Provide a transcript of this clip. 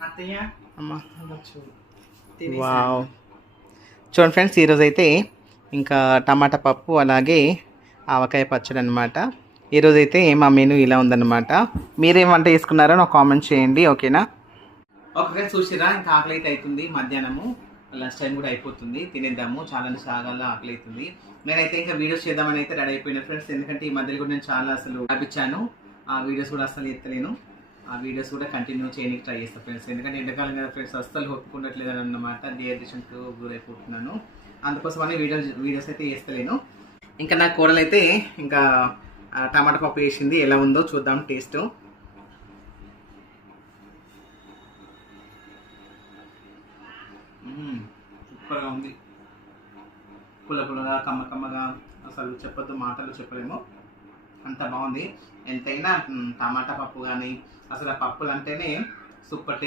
అమ్మా వావ్. చూడండి ఫ్రెండ్స్, ఈరోజు అయితే ఇంకా టమాటా పప్పు అలాగే ఆవకాయ పచ్చడి అనమాట. ఈరోజైతే మా మెనూ ఇలా ఉందన్నమాట. మీరేం వంట చేసుకున్నారో నాకు కామెంట్ చేయండి, ఓకేనా? ఓకే ఫ్రెండ్స్, చూసిరా ఇంకా ఆకలి అయితే అవుతుంది. మధ్యాహ్నము లంచ్ టైం కూడా అయిపోతుంది, తినేద్దాము. చాలా చాలా ఆకలి అవుతుంది. నేనైతే ఇంకా వీడియోస్ చేద్దామని అయితే రెడీ అయిపోయినా ఫ్రెండ్స్. ఎందుకంటే ఈ మధ్యలో కూడా నేను చాలా అసలు ఆపించాను. ఆ వీడియోస్ కూడా అసలు ఎత్తలేను. ఆ వీడియోస్ కూడా కంటిన్యూ చేయడానికి ట్రై చేస్తాను ఫ్రెండ్స్. ఎందుకంటే ఎండాకాలం కదా ఫ్రెండ్స్, అస్సలు ఒప్పుకున్నట్లేదు అన్నమాట. డిహైడ్రేషన్కు గురైపోతున్నాను. అందుకోసం అని వీడియోస్ అయితే చేస్తలేను. ఇంకా నా కూరలు అయితే ఇంకా టమాటా పప్పు వేసింది. ఎలా ఉందో చూద్దాం టేస్ట్. సూపర్గా ఉంది. పుల్ల పుల్లగా కమ్మగా అసలు చెప్పొద్దు, మాటలు చెప్పలేము, అంత బాగుంది. ఎంతైనా టమాటా పప్పు కానీ అసలు ఆ పప్పులు అంటేనే సూపర్.